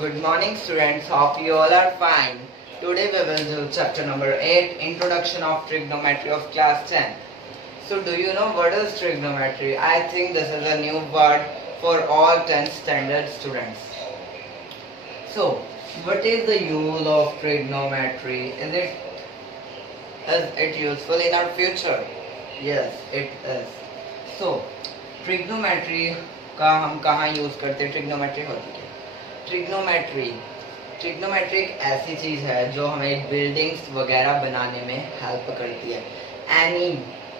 Good morning students, hope you all are fine. Today we will do chapter number 8, Introduction of Trigonometry of class 10. So do you know what is trigonometry? I think this is a new word for all 10th standard students. So what is the use of trigonometry? Is it useful in our future? Yes, it is. So trigonometry का हम कहाँ use करते हैं? Trigonometry होती है trigonometry एक ऐसी चीज़ है जो हमें बिल्डिंग्स वगैरह बनाने में हेल्प करती है।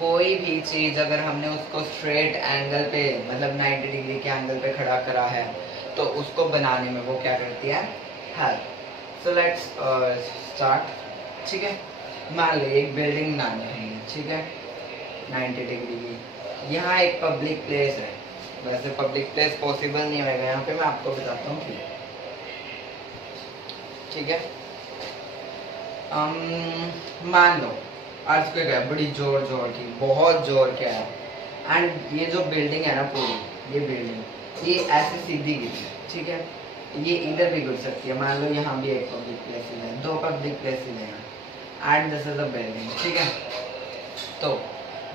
कोई भी चीज़ अगर हमने उसको स्ट्रेट एंगल पे मतलब 90 डिग्री के एंगल पे खड़ा करा है तो उसको बनाने में वो क्या करती है? हेल्प। So let's start. ठीक है, मान लो एक बिल्डिंग बनानी है, ठीक है, 90 डिग्री की। यहाँ एक पब्लिक प्लेस है। वैसे पब्लिक प्लेस पॉसिबल नहीं होगा यहाँ पे, मैं आपको बताता हूँ कि ठीक है। मान लो अर्थक्वेक है, बड़ी जोर की, बहुत जोर के है, एंड ये जो बिल्डिंग है ना पूरी, ये बिल्डिंग ये ऐसे सीधी गिरी, ठीक है, ये इधर भी गिर सकती है। मान लो यहाँ भी एक पब्लिक प्लेसेस है, दो पब्लिक प्लेसेस हैं and this is a building, ठीक है। तो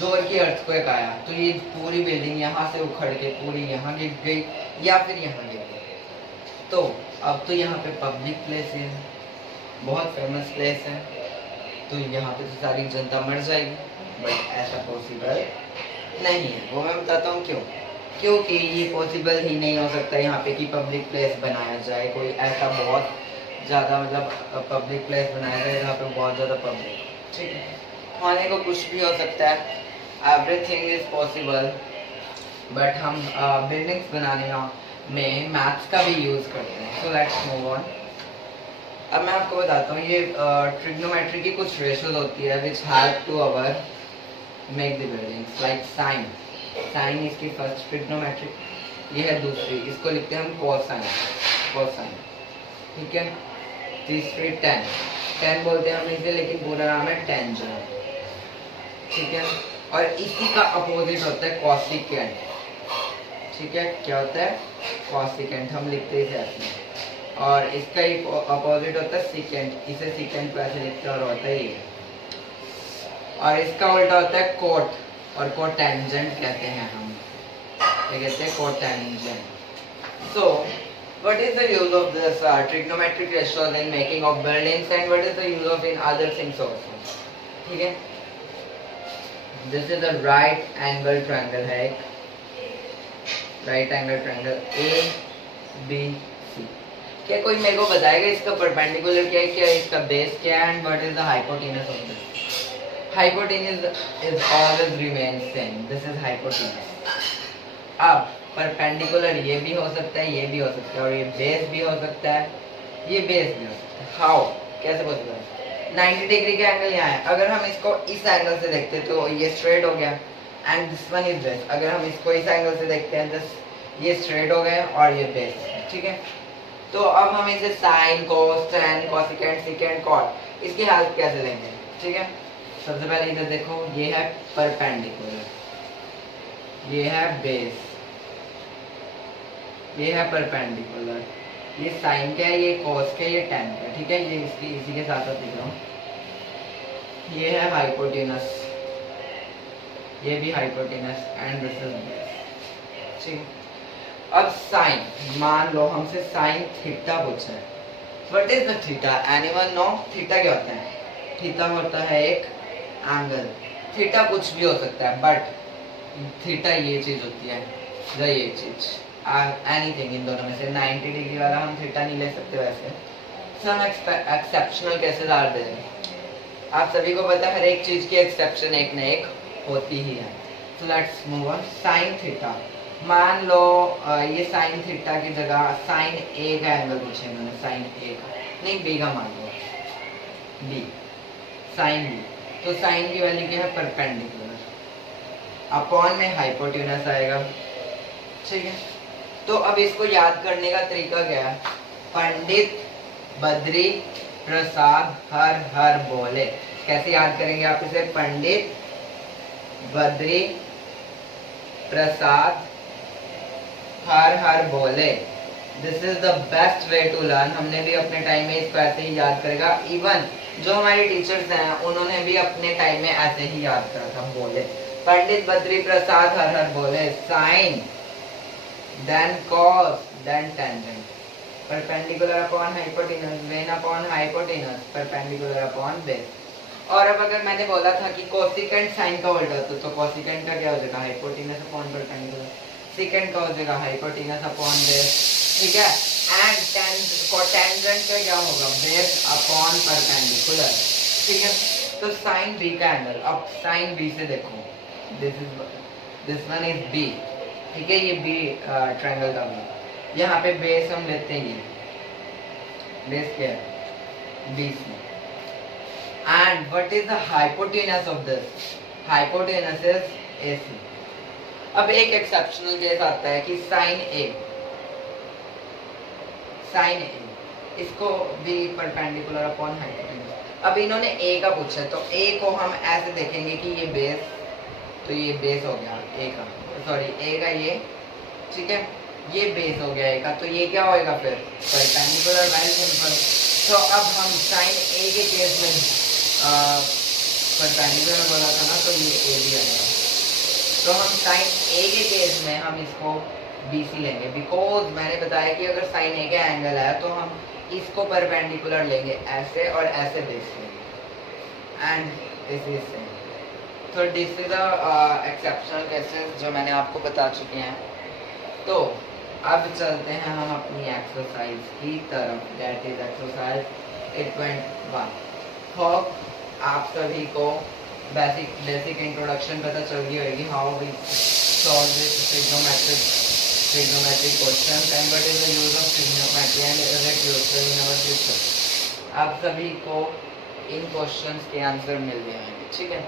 जोर की अर्थक्वेक आया तो ये पूरी बिल्डिंग यहाँ से उखड़ के पूरी यहाँ गिर गई या फिर यहाँ गिर गई। तो अब तो यहाँ पे पब्लिक प्लेस है, बहुत फेमस प्लेस है, तो यहाँ पे तो सारी जनता मर जाएगी, बट ऐसा पॉसिबल नहीं है। वो मैं बताता हूँ क्यों। क्योंकि ये पॉसिबल ही नहीं हो सकता यहाँ पे कि पब्लिक प्लेस बनाया जाए, कोई ऐसा बहुत ज़्यादा मतलब पब्लिक प्लेस बनाया जाए जहाँ पे बहुत ज़्यादा पब्लिक, ठीक है। खाने को कुछ भी हो सकता है, एवरीथिंग इज पॉसिबल, बट हम बिल्डिंग्स बनाने में मैथ्स का भी यूज़ करते हैं। सो लेट्स मूव ऑन। अब मैं आपको बताता हूँ, ये ट्रिग्नोमेट्री की कुछ रेशियोज होती है which help to our make the buildings, like sine इसकी फर्स्ट ट्रिग्नोमेट्री, ये है दूसरी, इसको लिखते हैं हम कोसाइन, ठीक है। तीसरी टेन बोलते हैं हम इसे, लेकिन पूरा नाम है टेंजेंट, ठीक है। और इसी का अपोजिट होता है कॉसिकेंट, ठीक है। क्या होता है? कॉसिकेंट, हम लिखते हैं ऐसे। और इसका ही अपोजिट होता है सीकेंट, इसे सीकेंट को ऐसे लिखते हैं और होता है ये। और इसका उल्टा होता है कोट, और कोटेंजेंट कहते हैं हम, ये कहते हैं cotangent. So what is the use of this trigonometric ratios in making of buildings and what is the use of in other things also, ठीक है। this is a right angle triangle है, एक right angle triangle ABC। क्या कोई मेरे को बताएगा इसका परपेंडिकुलर क्या है, क्या इसका बेस क्या है, and what is the hypotenuse of this? Hypotenuse is always remain same, this is hypotenuse. अब परपेंडिकुलर ये भी हो सकता है, ये भी हो सकता है, और ये बेस भी हो सकता है, ये बेस भी हो सकता है। हाउ? कैसे पॉसिबल है? 90 डिग्री का एंगल यहाँ है, अगर हम इसको इस एंगल से देखते हैं तो ये स्ट्रेट हो गया, and this one is base. अगर हम इसको इस एंगल से देखते हैं तो ये स्ट्रेट हो गया और ये बेस, ठीक है। तो अब हम इसे साइन, कोस, टेन, कोसिकेंट, सीकेंट, कॉट, इसकी हेल्प कैसे लेंगे, ठीक है। सबसे पहले इधर देखो, ये है परपेंडिकुलर, ये है बेस, ये है परपेंडिकुलर, ये साइन का है, ये कोस का, ये टेन का, ठीक है। ये इसी के साथ साथ लिख रहा हूँ। ये है हाइपोटेनस, ये भी hypotenuse, and this is base, ठीक है। अब साइन, मान लो हमसे साइन थीटा पूछा है। What is the theta? Anyone know? Theta क्या होता है? थीटा होता है एक एंगल। थीटा कुछ भी हो सकता है, बट थीटा ये चीज होती है, ये चीज एनीथिंग इन दोनों में से। 90 डिग्री वाला हम थीटा नहीं ले सकते वैसे, some exceptional cases are there. आप सभी को पता है हर एक चीज की एक्सेप्शन एक न एक होती ही है। So let's move on. Sine theta, मान लो ये साइन थीटा की जगह साइन ए का एंगल पूछे मैंने, साइन ए का नहीं, बी का मान लो, बी, साइन बी। तो साइन की वैल्यू क्या है? परपेंडिकुलर, अपॉन में हाइपोटेनस आएगा, ठीक है। तो अब इसको याद करने का तरीका क्या है? पंडित बद्री प्रसाद हर हर बोले। कैसे याद करेंगे आप इसे? पंडित बद्री प्रसाद हर हर बोले, this is the best way to learn. हमने भी अपने टाइम में इसको ऐसे ही याद करेगा। इवन जो हमारे टीचर्स हैं उन्होंने भी अपने टाइम में ऐसे ही याद करा था। बोले पंडित बद्री प्रसाद हर हर बोले sine then cos then tangent, perpendicular upon hypotenuse, वेन upon hypotenuse, perpendicular upon base. और अब अगर मैंने बोला था कि कोसिकेंट साइन का उल्टा तो कोसिकेंट का क्या हो जाएगा, हाइपोटेनस अपॉन परपेंडिकुलर, सेकंड का हो जाएगा हाइपोटेनस अपॉन बेस, ठीक है। एंड टेंजेंट का क्या होगा, बेस अपॉन परपेंडिकुलर, ठीक है। तो साइन बी का एंगल, अब साइन बी से देखो, दिस वन इज बी, ठीक है, ये बी ट्रायंगल का बी। यहाँ पे बेस हम लेते हैं, ये बेस क्या है, B C. And what is the hypotenuse of this? Hypotenuse is AC. अब एक एक्सेप्शनल केस आता है कि साइन ए, इसको भी परपेंडिकुलर अपॉन हाइपोटेनस। अब इन्होंने ए का पूछा है तो ए को हम ऐसे देखेंगे कि ये बेस, तो ये बेस हो गया ए का, सॉरी ए का ये, ठीक है, ये बेस हो गया ए का, तो ये क्या होएगा फिर परपेंडिकुलर, वेरी सिंपल। तो अब हम साइन ए के केस में परपेंडिकुलर बोला था ना, तो ये ए भी आएगा। तो हम साइन ए के केस में हम इसको बी सी लेंगे, बिकॉज मैंने बताया कि अगर साइन ए का एंगल है तो हम इसको परपेंडिकुलर लेंगे ऐसे और ऐसे बेस लेंगे, एंड दिस इज सेम। तो this is the exceptional cases जो मैंने आपको बता चुके हैं। तो अब चलते हैं हम अपनी एक्सरसाइज की तरफ, दैट इज एक्सरसाइज 8.1। होप आप सभी को बेसिक इंट्रोडक्शन पता चल गई होगी, how we solve this trigonometric questions and what is the use of trigonometry and is it useful in our future. आप सभी को इन क्वेश्चंस के आंसर मिल जाएंगे, ठीक है।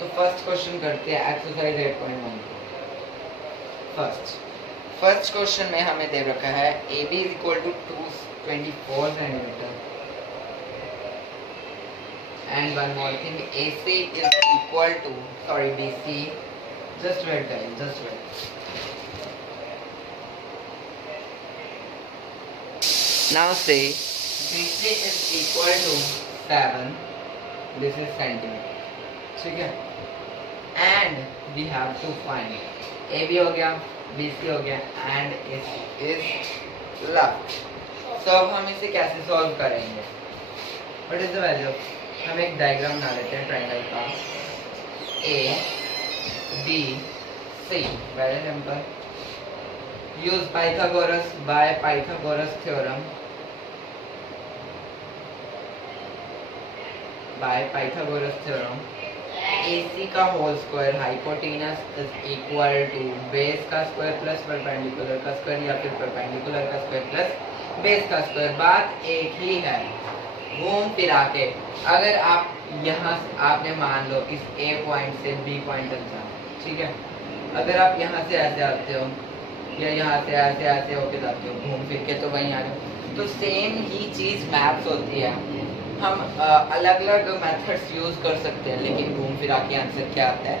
तो फर्स्ट क्वेश्चन करते हैं एक्सरसाइज 8.1। फर्स्ट क्वेश्चन में हमें दे रखा है AB is equal to 224 centimeter and one more thing, AC is equal to, sorry, BC, just wait guys, just wait. Now say BC is equal to 7, this is centimeter, ठीक है, and we have to find AB हो गया, BC हो गया, and AC is left. So अब हम इसे कैसे सॉल्व करेंगे, what is the value of, हम एक डायग्राम बना लेते हैं ट्रायंगल का, A B C, very simple, use Pythagoras by Pythagoras theorem, AC का whole square hypotenuse is equal to base का स्क्वायर प्लस परपेंडिकुलर का स्क्वायर, या फिर परपेंडिकुलर का स्क्वायर प्लस बेस का स्क्वायर। बात एक ही है, घूम फिरा के अगर आप यहाँ आपने मान लो इस A पॉइंट से B पॉइंट तक जाना, ठीक है, अगर आप यहाँ से ऐसे आते हो या यहाँ से ऐसे ऐसे होके जाते हो घूम फिर के, तो वहीं आ जाओ। तो सेम ही चीज़ मैथ्स होती है, हम अलग अलग मेथड्स यूज कर सकते हैं, लेकिन घूम फिरा के आंसर क्या आता है,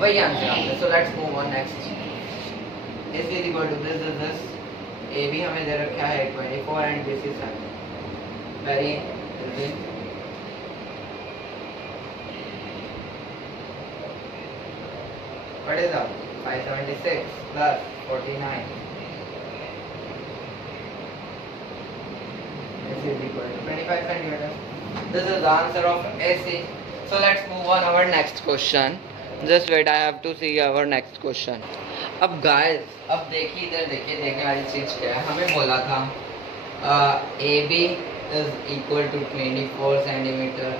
वही आंसर आता है। So let's move on next. Is equal to this A भी हमें दे रखा है 24 and this is 7, very easy. What is that, 576 plus 49 is equal to 25 centimeters. This is the answer of AC. So let's move on our next question. Just wait, I have to see our next question. अब guys, अब देखिए इधर देखिए, देखने वाली चीज क्या है, हमें बोला था AB is equal to 24 centimeter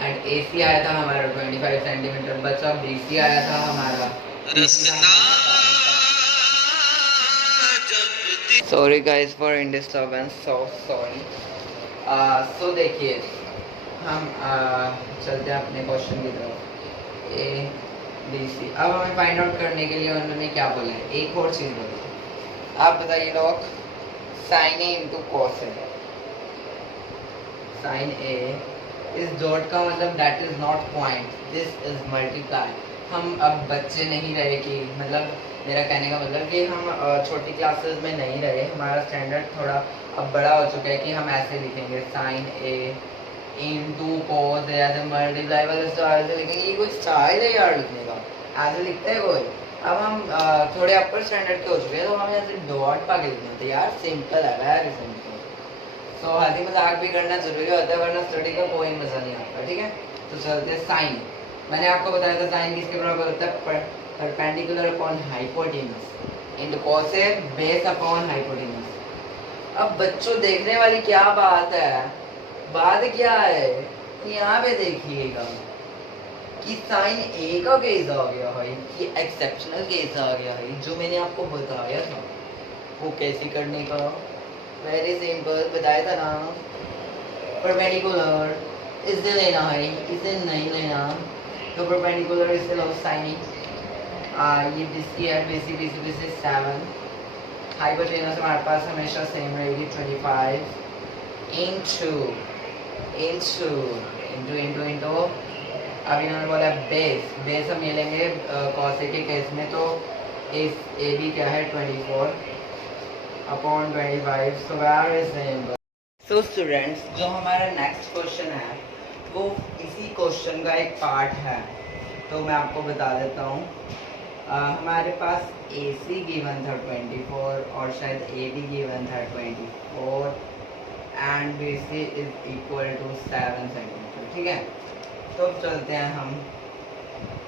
and AC आया था हमारा 25 centimeter, बचा BC आया था हमारा, sorry guys for in disturbance, so sorry. So देखिए हम चलते हैं अपने क्वेश्चन की तरफ, ए बी सी। अब हमें फाइंड आउट करने के लिए उन्होंने क्या बोला है, एक और चीज़ बोली, आप बताइए लोग, sign A into cos A. Sign ए इस डॉट का मतलब that is not point, this is multiply. हम अब बच्चे नहीं रहे कि मतलब मेरा कहने का मतलब कि हम छोटी क्लासेस में नहीं रहे, हमारा स्टैंडर्ड थोड़ा अब बड़ा हो चुका है कि हम ऐसे लिखेंगे साइन ए इनटू कोस, ऐसे मल्टीप्लाई वाले स्टाइल से लिखेंगे। ये कोई स्टाइल है यार लिखने का, ऐसे लिखते हैं कोई? अब हम थोड़े अपर स्टैंडर्ड के हो चुके हैं तो हमें ऐसे डॉट पा के लिखना होता है यार, सिंपल है वेरी सिंपल। सो हंसी मजाक भी करना जरूरी होता है वरना स्टडी का कोई मजा नहीं आता, ठीक है। तो चलते हैं साइन। मैंने आपको बताया था साइन किसके बराबर होता है, परपेंडिकुलर अपॉन हाइपोटेनस इन कोसेक बेस अपॉन हाइपोटेनस। अब बच्चों देखने वाली क्या बात है, बात क्या है, यहाँ पे देखिएगा कि साइन ए का केस आ गया है, कि एक्सेप्शनल केस आ गया है, जो मैंने आपको बताया था वो कैसे करने का, वेरी सिंपल बताया था ना। परपेंडिकुलर इसे लेना है, इसे नहीं लेना, तो परपेंडिकुलर इसे लो साइन ये इसकी है बेसिक बेसिक 7, हाइपोटेनस हमारे पास हमेशा सेम रहेगी 25 into into into into into. अब इन्होंने बोला बेस, बेस हम ये लेंगे कॉस ए के केस में, तो इस ए बी क्या है 24 upon 25, so very simple. So students, जो हमारा नेक्स्ट क्वेश्चन है वो इसी क्वेश्चन का एक पार्ट है, तो मैं आपको बता देता हूँ। हमारे पास ए सी गिवन था 24 और शायद ए बी गिवन था 24 and B C is equal to 7 centimetre, ठीक है। तो अब चलते हैं हम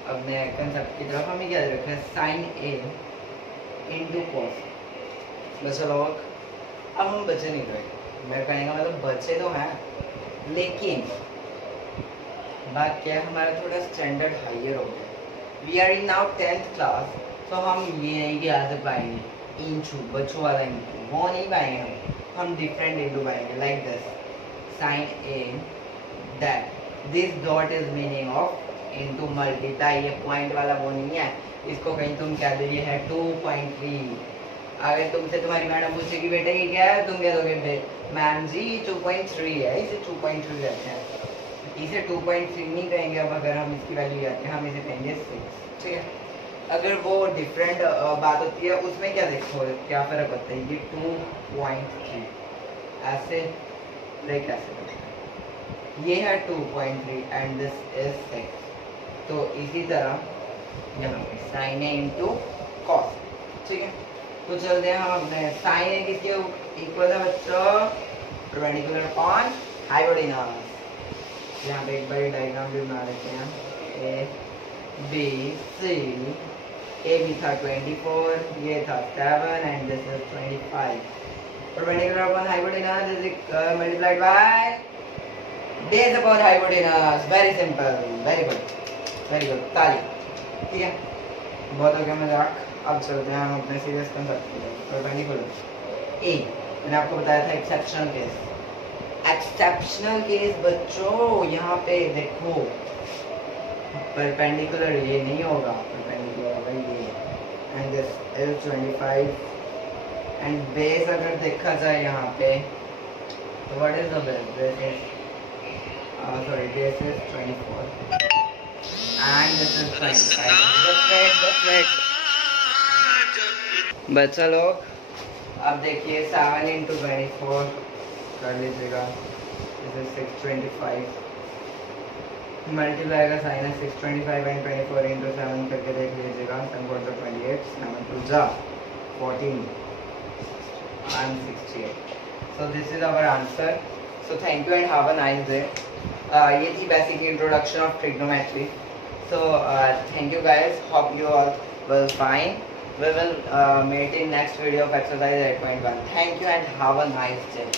अपने कंसेप्ट की तरफ। हमें क्या रखा है, साइन ए इंटू कॉस। बच्चे लोग, अब हम बचे नहीं रहे, मेरा कहने का मतलब बचे तो हैं, लेकिन बात क्या है, हमारा थोड़ा स्टैंडर्ड हाइयर हो गया। We are in now 10th class, तो हम ये नहीं कि आगे पाएंगे इंटू, बच्चों वाला इंटू वो नहीं पाएंगे, हम डिफरेंट इंटू पाएंगे, like this sign a that this dot is meaning of into multiply. ये पॉइंट वाला वो नहीं है, इसको कहीं तुम कह दो ये है 2.3। अगर तुमसे तुम्हारी मैडम पूछेगी बेटा ये क्या है, तुम कह दोगे मैम जी 2.3 है, इसे 2.3 कहते हैं। इसे 2.3 नहीं कहेंगे, अब अगर हम इसकी वैल्यू लेते हैं हम इसे कहेंगे 6, ठीक है। अगर वो डिफरेंट बात होती है उसमें क्या देखो क्या फ़र्क होता है, ये 2.3 ऐसे ब्रेक ऐसे करते हैं, ये है 2.3 एंड दिस इज 6। तो इसी तरह यहाँ पे साइन ए इंटू कॉस, ठीक है। तो चलते हैं हम अपने साइन ए किसके इक्वल है बच्चों, परपेंडिकुलर अपॉन हाइपोटेनस। यहाँ पे एक बार डायग्राम भी बना लेते हैं, A B C, A B था 24, ये था 7 and this is 25। Perpendicular upon hypotenuse is multiplied by base upon hypotenuse. Very simple, very good, ताली, ठीक है। बहुत हो गया मजाक, अब चलते हैं हम अपने सीरियस कंसेप्ट की तरफ। परपेंडिकुलर ए, मैंने आपको बताया था एक्सेप्शनल केस। एक्सेप्शनल केस बच्चों यहाँ पे देखो, परपेंडिकुलर ये नहीं होगा, परपेंडिकुलर होगा ये and this is 25 and base अगर देखा जाए यहाँ पे तो what is the base, this is sorry this is 24 and this is 25। Just wait बच्चा लोग, अब देखिए 7 इंटू 24 कर लीजिएगा, दिस इज 625 मल्टीप्लाई का साइन है 625 एंड 24 इंटू 7 करके देख लीजिएगा, 7 4 28, 7 2 जा 14 and 68। So this is our answer. So thank you and have a nice day. ये थी basic introduction of trigonometry. So thank you guys, hope you all will fine. We will meet in next video of exercise 8.1. Thank you and have a nice day.